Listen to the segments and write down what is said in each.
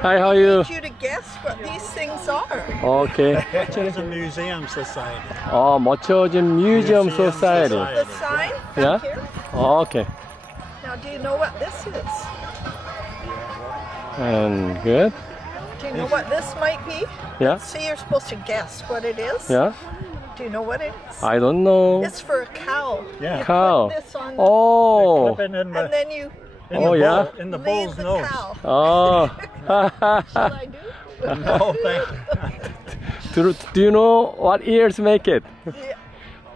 Hi, how are you? I need you to guess what these things are. Okay. It's a museum society. Oh, Metchosin Museum Society. The sign Yeah? up here. Okay. Now, do you know what this is? And good. Do you know what this might be? Yeah? See, you're supposed to guess what it is. Yeah? Do you know what it is? I don't know. It's for a cow. Yeah. You Cow. Put this on Oh. Clip it in and then you Oh, yeah? in the lead bull's the nose. cow. Oh. Shall I do? No, thank you. Do you know what years make it? Yeah,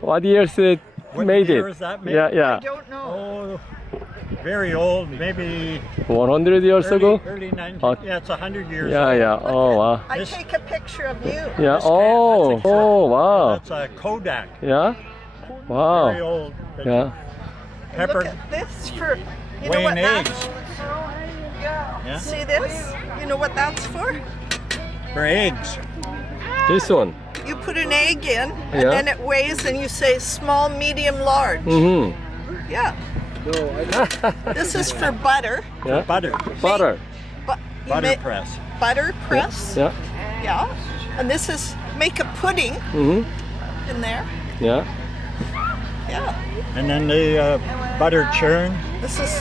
What years it What made year it? is that made? Yeah, I yeah. don't know. Oh, very old, maybe 100 years ago? early 90s. Oh. Yeah, it's 100 years Yeah, old. yeah. Oh, wow. I This- take a picture of you. Yeah. This Oh. that's a- Oh, wow. That's a Kodak. Yeah. Very Wow. old. but Yeah. Look Peppered, at this for. You know weighing what that's? eggs. Yeah, See this? You know what that's for? for eggs. This one. You put an egg in, and Yeah. then it weighs, and you say small, medium, large. Mm-hmm. Yeah. This is for butter. Yeah. Butter. Butter. But Butter press. Butter press. Yeah. Yeah. And this is make a pudding Mm-hmm. in there. Yeah. Yeah. And then the butter churn. This is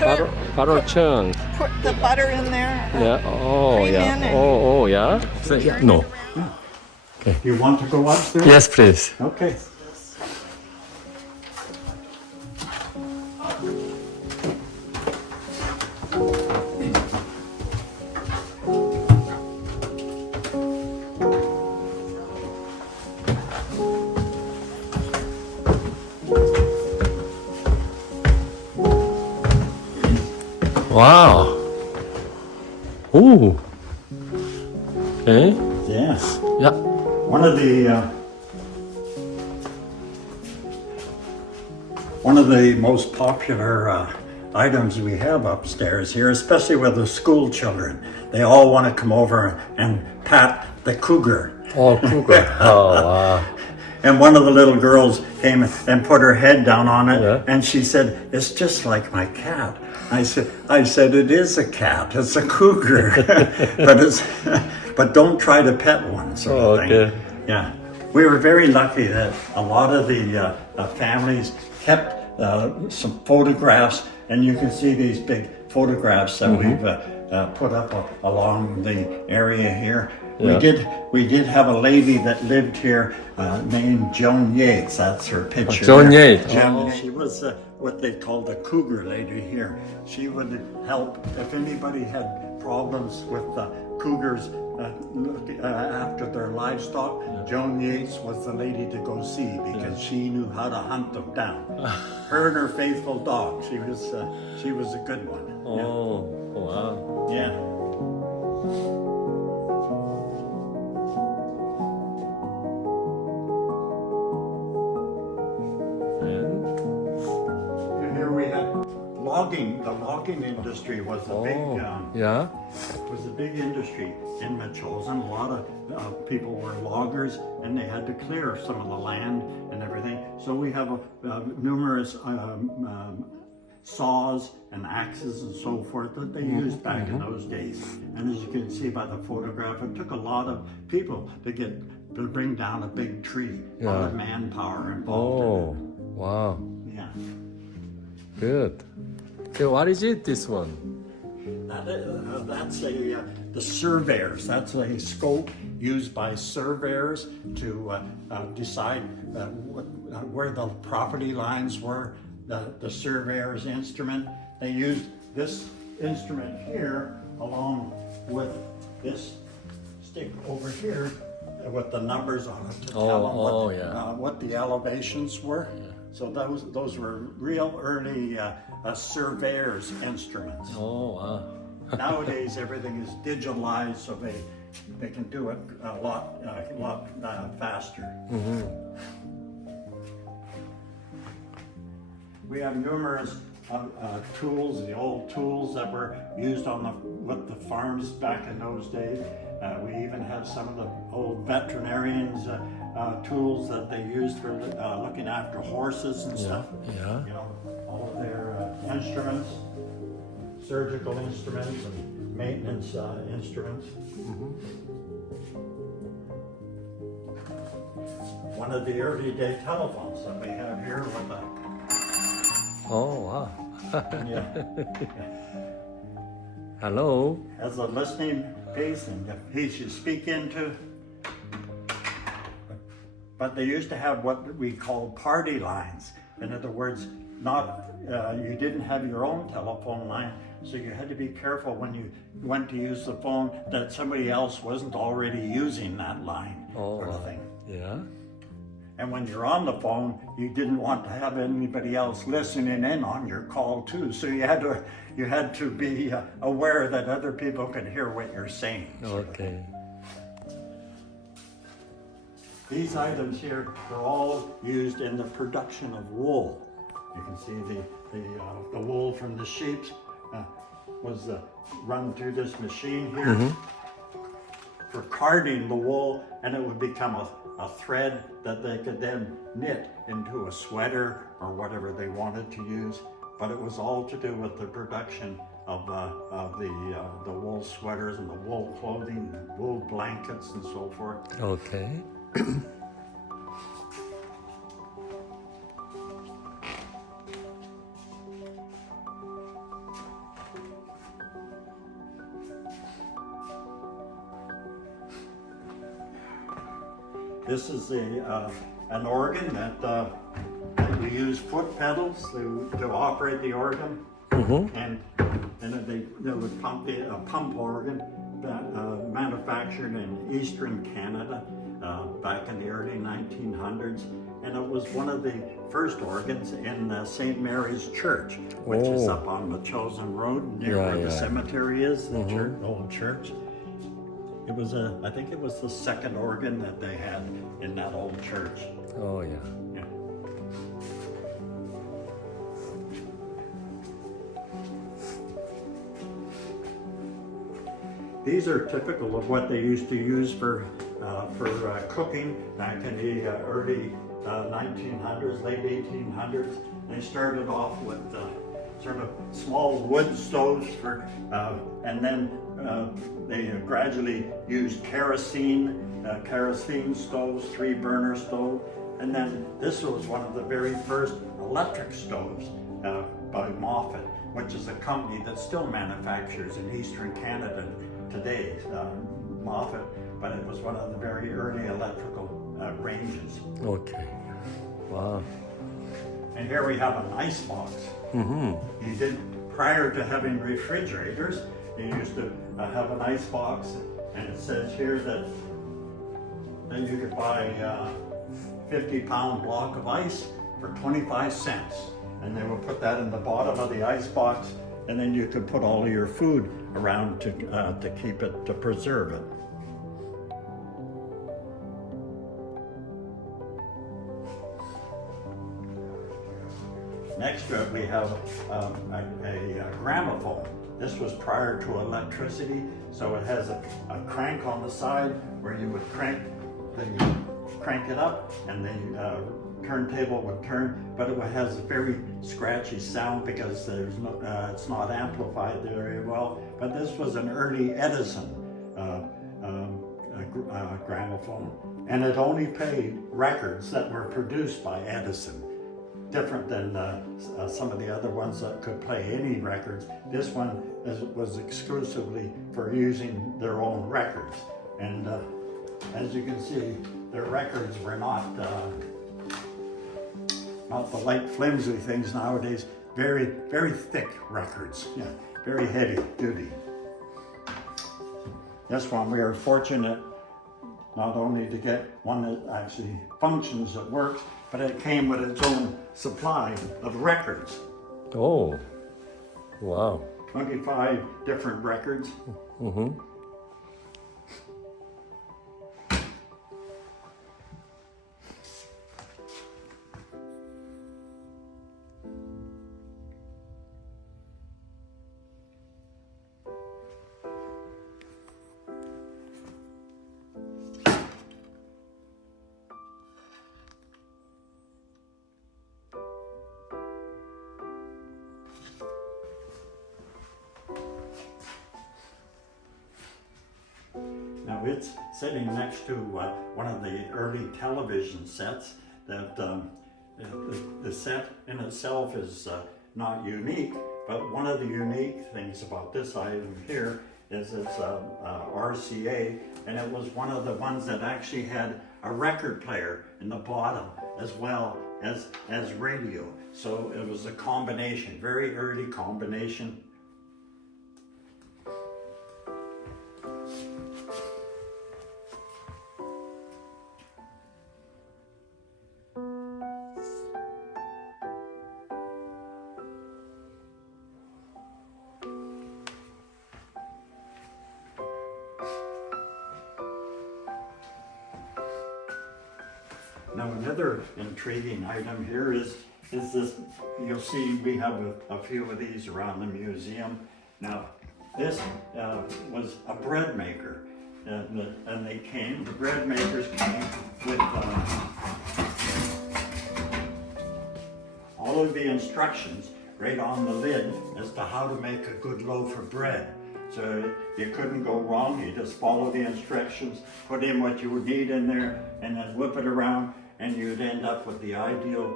Butter, butter churn. put the butter in there. Yeah. Oh, Cream in yeah. and- Oh, yeah. No. You want to go upstairs? Yes, please. Okay. Wow. Ooh. Okay. Yes. Yeah. One of the most popular items we have upstairs here, especially with the school children. They all want to come over and pat the cougar. Oh, cougar. Oh, wow. And one of the little girls came and put her head down on it, Yeah. and she said, "It's just like my cat." I said, "It is a cat. It's a cougar, but don't try to pet one." Sort of thing. Okay. Yeah, we were very lucky that a lot of the families kept some photographs, and you can see these big photographs that we've put up along the area here. Yeah. We did have a lady that lived here named Joan Yates. That's her picture. Joan there. Yates. Joan, Oh. she was what they call the cougar lady here. She would help if anybody had problems with cougars after their livestock. Joan Yates was the lady to go see because she knew how to hunt them down. Her and her faithful dog. She was a good one. Oh, wow. Yeah. And here we had logging. The logging industry was a big Yeah. was a big industry in Metchosin. A lot of people were loggers, and they had to clear some of the land and everything. So we have numerous saws and axes and so forth that they used back in those days. And as you can see by the photograph, it took a lot of people to bring down a big tree. A lot of manpower involved Oh, wow. in it. Yeah. Good. Okay, what is it, this one? That's the surveyors. That's a scope used by surveyors to decide where the property lines were. The surveyor's instrument. They used this instrument here along with this stick over here with the numbers on it to tell them what the elevations were. Yeah. So those were real early surveyor's instruments. Oh, wow. Nowadays, everything is digitalized, so they can do it a lot faster. Mm-hmm. We have numerous tools, the old tools that were used with the farms back in those days. We even have some of the old veterinarians' tools that they used for looking after horses and stuff. Yeah. You know, all of their instruments, surgical instruments, and maintenance instruments. One of the early day telephones that we have here with a Oh, wow. Hello. has a listening piece and a piece you speak into. But they used to have what we call party lines. In other words, not you didn't have your own telephone line, so you had to be careful when you went to use the phone that somebody else wasn't already using that line, sort of thing. Yeah. And when you're on the phone, you didn't want to have anybody else listening in on your call too. So you had to be aware that other people could hear what you're saying. Okay. These items here are all used in the production of wool. You can see the wool from the sheep was run through this machine here for carding the wool, and it would become a thread that they could then knit into a sweater or whatever they wanted to use. But it was all to do with the production of the wool sweaters and the wool clothing, and wool blankets and so forth. Okay. This is an organ that you use foot pedals to operate the organ, and they would pump a pump organ that manufactured in eastern Canada back in the early 1900s, and it was one of the first organs in St. Mary's Church, which is up on Metchosin Road near where the cemetery is, the church, old church. It was I think it was the second organ that they had in that old church. Oh, yeah. Yeah. These are typical of what they used to use for cooking back in the early 1900s, late 1800s. They started off with sort of small wood stoves and then they gradually used kerosene stoves, 3-burner stove, and then this was one of the very first electric stoves by Moffat, which is a company that still manufactures in eastern Canada today, Moffat, but it was one of the very early electrical ranges. Okay. Wow. And here we have an ice box. You did, prior to having refrigerators, you used to have an ice box, and it says here that you could buy a 50-pound block of ice for 25 cents. And they would put that in the bottom of the ice box, and then you could put all of your food around to keep it, to preserve it. Next to it, we have a gramophone. This was prior to electricity, so it has a crank on the side where you would crank it up, and the turntable would turn, but it has a very scratchy sound because there's no, it's not amplified very well. But this was an early Edison gramophone, and it only played records that were produced by Edison. Different than some of the other ones that could play any records. This one was exclusively for using their own records. And as you can see, their records were not the light flimsy things nowadays. Very, very thick records. Yeah, very heavy duty. This one, we are fortunate not only to get one that actually functions, that works, but it came with its own supply of records. Oh, wow. 25 different records. it's sitting next to one of the early television sets that the set in itself is not unique, but one of the unique things about this item here is it's RCA, and it was one of the ones that actually had a record player in the bottom as well as radio. So it was a combination, very early combination. Now another intriguing item here is this, you'll see we have a few of these around the museum. Now this was a bread maker, and the bread makers came with all of the instructions right on the lid as to how to make a good loaf of bread. So you couldn't go wrong, you just follow the instructions, put in what you would need in there, and then whip it around, and you'd end up with the ideal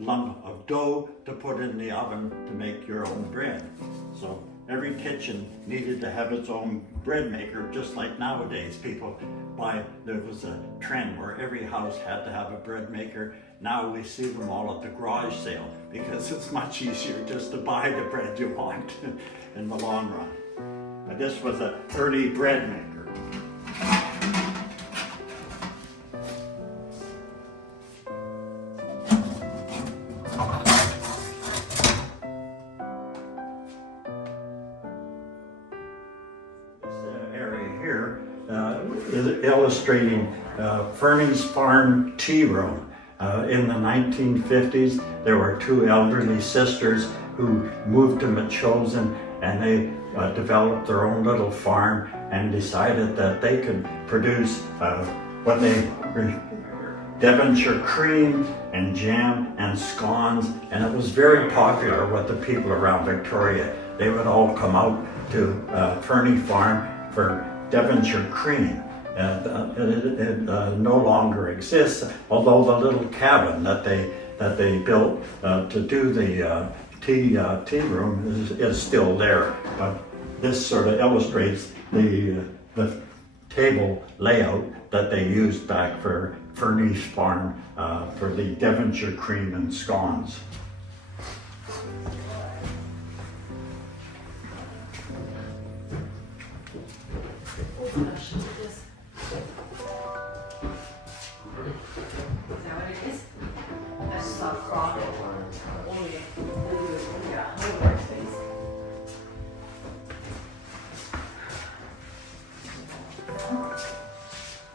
lump of dough to put in the oven to make your own bread. So every kitchen needed to have its own bread maker, just like nowadays people buy. There was a trend where every house had to have a bread maker. Now we see them all at the garage sale because it's much easier just to buy the bread you want in the long run. But this was an early bread maker. Is illustrating Fernie's Farm Tea Room. In the 1950s, there were two elderly sisters who moved to Metchosin, and they developed their own little farm and decided that they could produce what they Devonshire cream and jam and scones, and it was very popular with the people around Victoria. They would all come out to Fernie Farm for Devonshire cream. It no longer exists, although the little cabin that they built to do the tea room is still there. But this sort of illustrates the table layout that they used back for Fernie's Farm for the Devonshire cream and scones.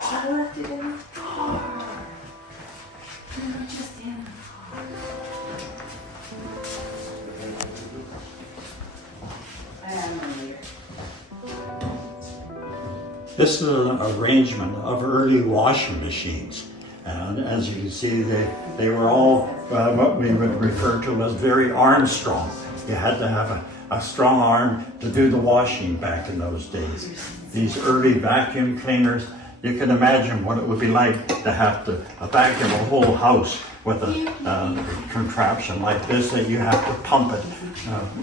I left it in the car. Just in the car. I am here. This is an arrangement of early washing machines. And as you can see, they were all what we would refer to as very arm strong. You had to have a strong arm to do the washing back in those days. These early vacuum cleaners, you can imagine what it would be like to have to vacuum a whole house with a contraption like this, that you have to pump it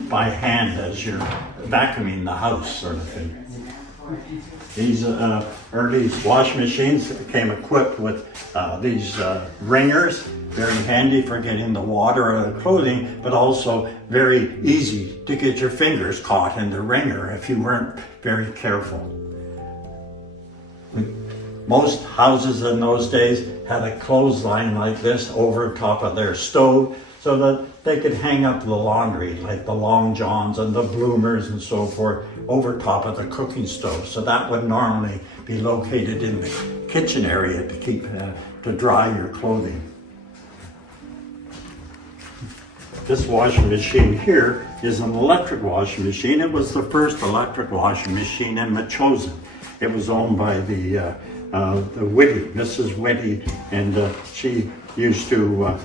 by hand as you're vacuuming the house, sort of thing. These early washing machines came equipped with these wringers, very handy for getting the water out of the clothing, but also very easy to get your fingers caught in the wringer if you weren't very careful. Most houses in those days had a clothesline like this over top of their stove so that they could hang up the laundry, like the long johns and the bloomers and so forth, over top of the cooking stove. So that would normally be located in the kitchen area to keep to dry your clothing. This washing machine here is an electric washing machine. It was the first electric washing machine in Metchosin. It was owned by the Whitty, Mrs. Whitty, and she used to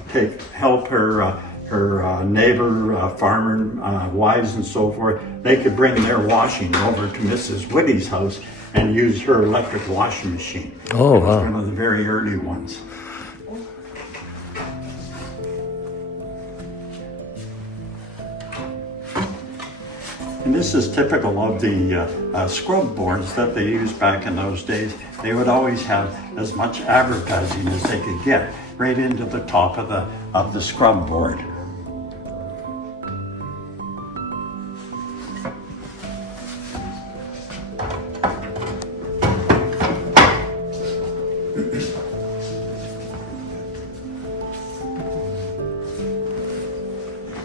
help her neighbor, farmer wives and so forth. They could bring their washing over to Mrs. Whitty's house, and used her electric washing machine. Oh, It was wow. one of the very early ones. And this is typical of the scrub boards that they used back in those days. They would always have as much advertising as they could get right into the top of the scrub board.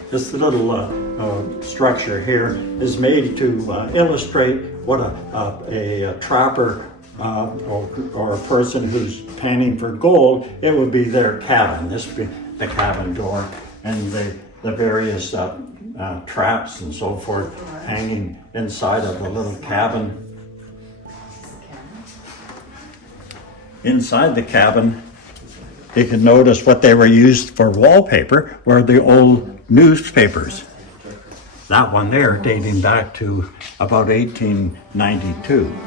This little structure here is made to illustrate what a trapper or a person who's panning for gold, it would be their cabin. This would be the cabin door, and the various traps and so forth hanging inside of the little cabin. Inside the cabin, you can notice what they were used for wallpaper were the old newspapers. That one there dating back to about 1892.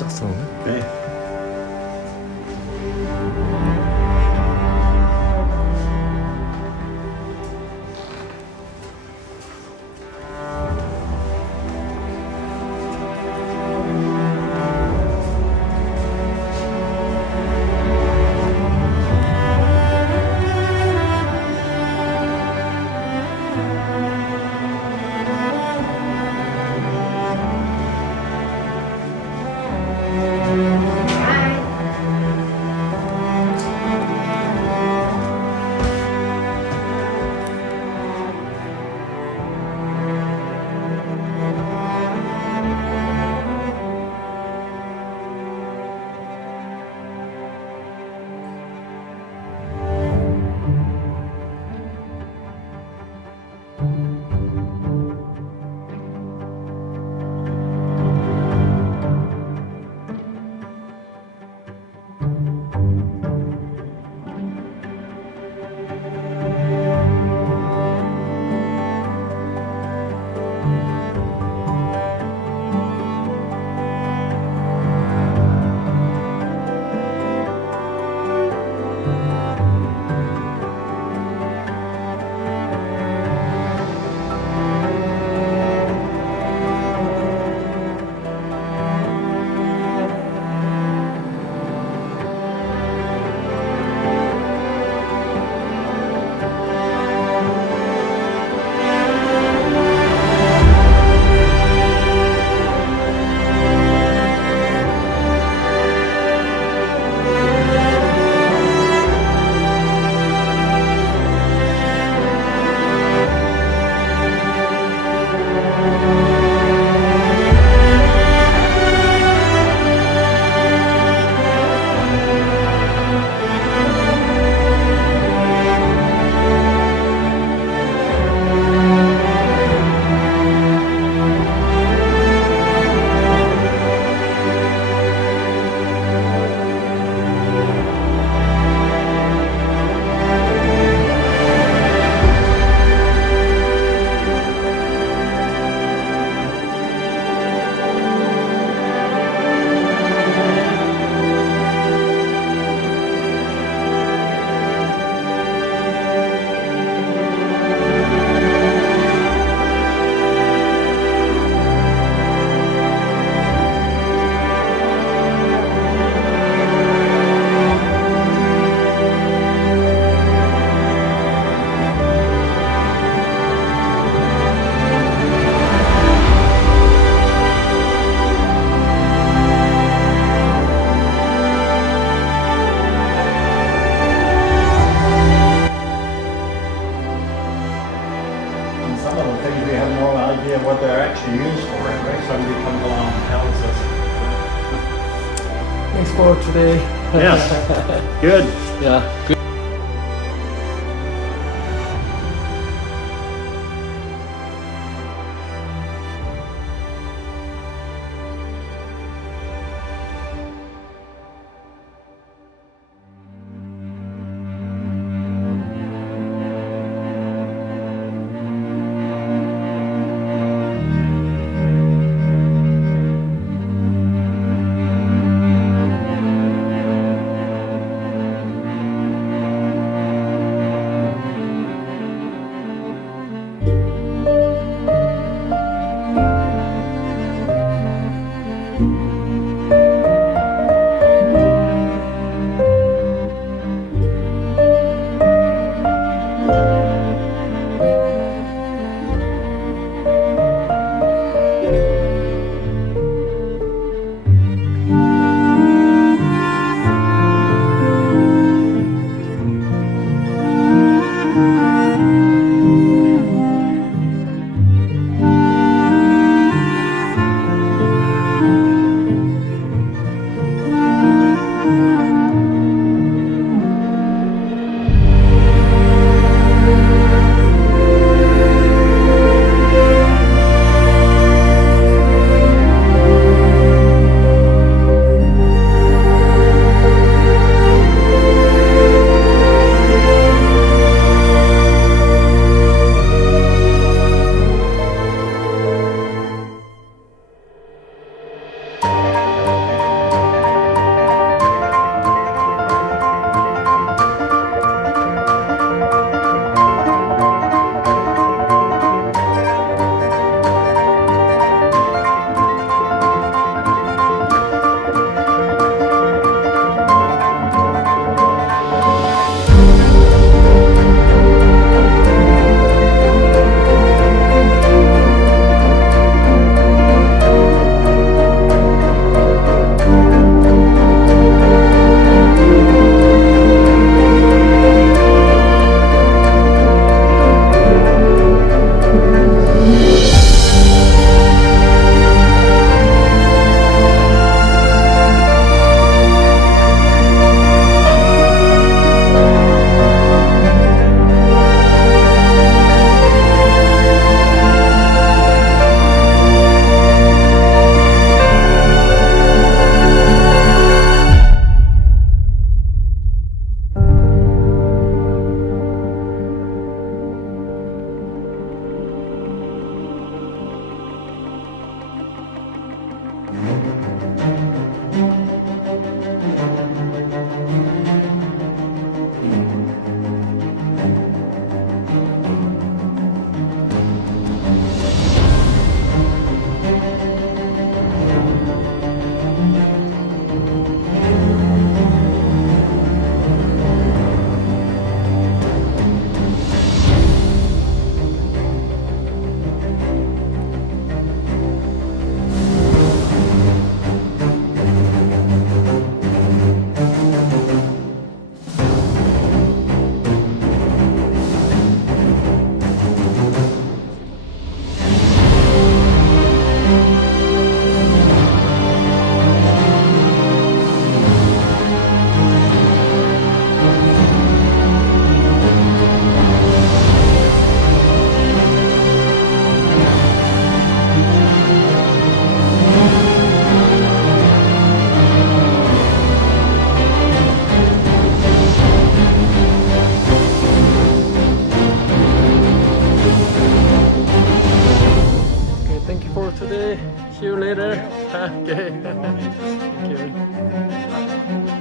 짰어. Okay. what they're actually used for, right? Somebody comes along and tells us. Thanks for today. Yes. Good. Yeah. Good. for today. See you later. Okay. Thank you.